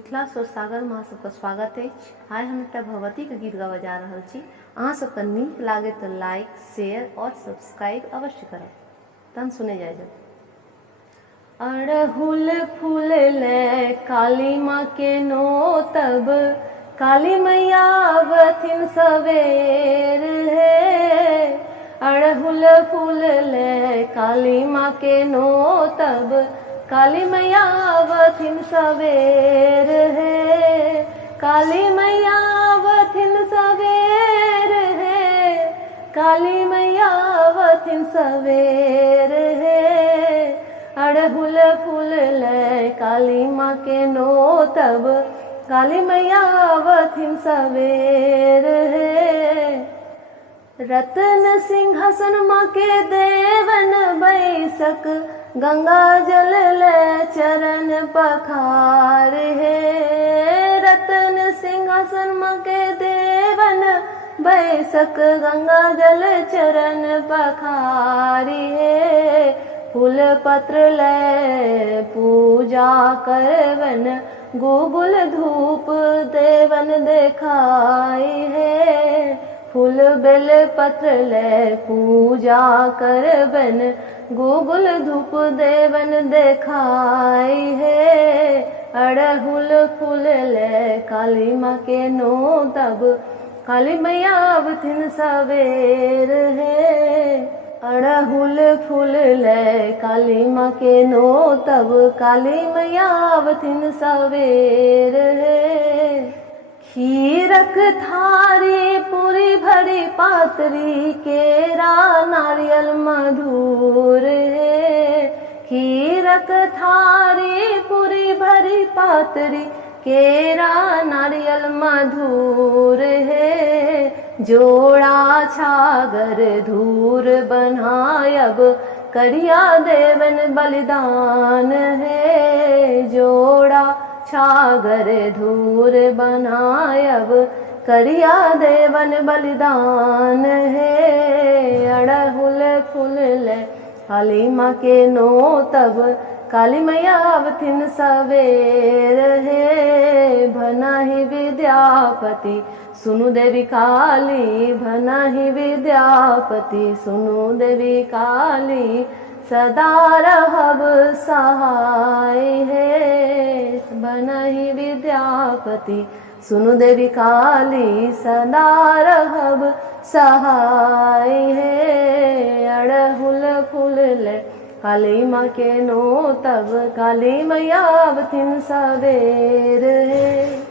मिथिला स्वर सागर में सबका स्वागत है। आइ हम एक भगवती के गीत गावा जा रहा छी। अहाँ सबके नीक लागे तो लाइक शेयर और सब्सक्राइब अवश्य करब। तन सुने जाए जब। अड़हुल फूल ले काली माँ के नो तब काली मैया आवथिन सवेर है। अड़हुल फूल ले काली माँ के नो तब काली मैया आवथिन सवेर है। काली मैया आवथिन सवेर है। काली मैया आवथिन सवेर है। अड़हुल फूल ले काली माँ के नो तब काली मैया आवथिन सवेर है। रतन सिंहासन माँ के देवन बैसक गंगा जल ले चरण पखार है। रतन सिंहासन माँ के देवन बैसक गंगा जल चरण पखारी है। फूल पत्र ले पूजा करवन गुगुल धूप देवन देखाई है। फूल बेल पत्र ले पूजा करवन गुगुल धूप देवन देखाई है। अड़हुल फूल ले काली माँ के नो तब काली मैया आवथिन सवेर है। अड़हुल फूल ले काली माँ के नो तब काली मैया आवथिन सवेर है। खीरक थारी पूरी भरी पातरी केरा नारियल मधुर है। खीरक थारी पूरी भरी पातरी केरा नारियल मधुर है। जोड़ा छागर धूर बनायब करिया देवन बलिदान है। जोड़ा छागर धूर बनायब करिया देवन बलिदान है। अड़हुल फूल ले काली माँ के नो तब काली मैया आवथिन सवेर है। भना ही विद्यापति सुनु देवी काली। भना ही विद्यापति सुनु देवी काली। सदा रहब सहाय है। भना ही विद्यापति सुनु देवी काली। सदा रहब सहाय है। अड़हुल फूल ले काली माँ के नो तब काली मैया आवथिन सवेर है।